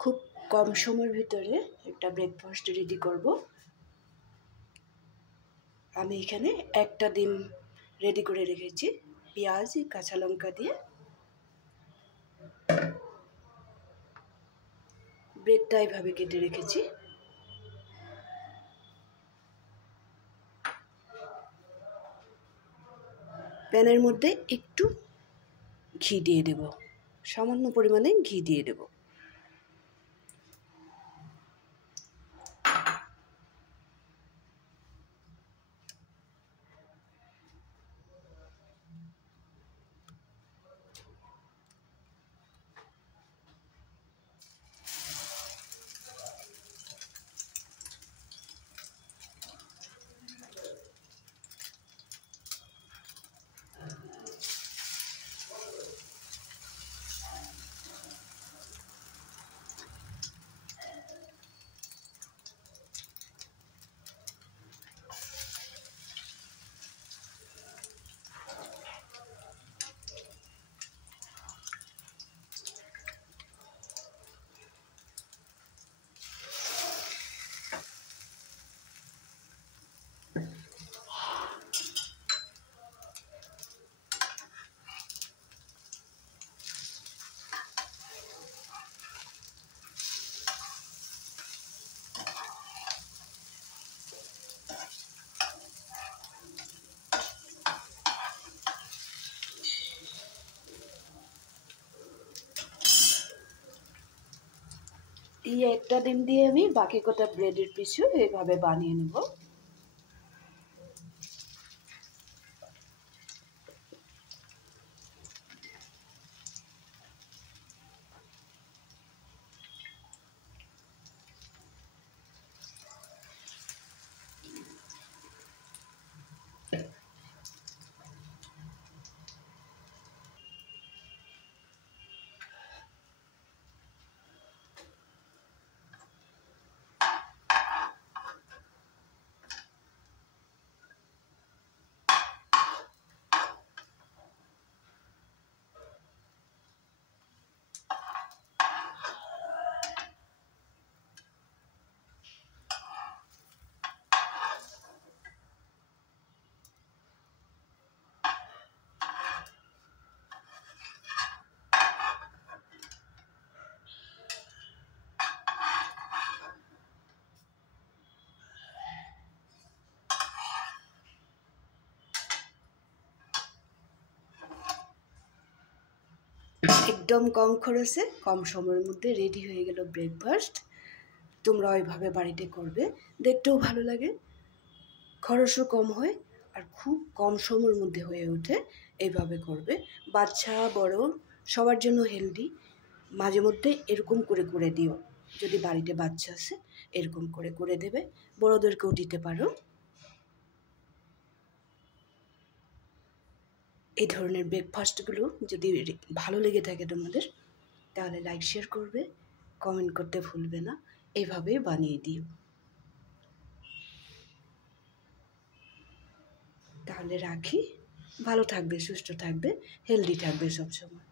খুব কম সময়ের ভিতরে একটা ব্রেকফাস্ট রেডি করব। আমি এখানে একটা ডিম রেডি করে রেখেছি পেঁয়াজ কাঁচা লঙ্কা দিয়ে। ব্রেডটা এইভাবে কেটে রেখেছি। প্যানের মধ্যে একটু ঘি দিয়ে দেব, সামান্য পরিমাণে ঘি দিয়ে দেব। এই একটা ডিম দিয়ে আমি বাকি কটা ব্রেডের পিছু এইভাবে বানিয়ে নেব। একদম কম খরচে কম সময়ের মধ্যে রেডি হয়ে গেল ব্রেকফাস্ট। তোমরা ওইভাবে বাড়িতে করবে, দেখতেও ভালো লাগে, খরচও কম হয়, আর খুব কম সময়ের মধ্যে হয়ে ওঠে। এইভাবে করবে, বাচ্চা বড় সবার জন্য হেলদি। মাঝে মধ্যে এরকম করে করে দিও, যদি বাড়িতে বাচ্চা আছে এরকম করে করে দেবে, বড়োদেরকেও দিতে পারো। এই ধরনের ব্রেকফাস্টগুলো যদি ভালো লেগে থাকে তোমাদের, তাহলে লাইক শেয়ার করবে, কমেন্ট করতে ভুলবে না। এইভাবে বানিয়ে দিও, তাহলে রাখি। ভালো থাকবে, সুস্থ থাকবে, হেলদি থাকবে সবসময়।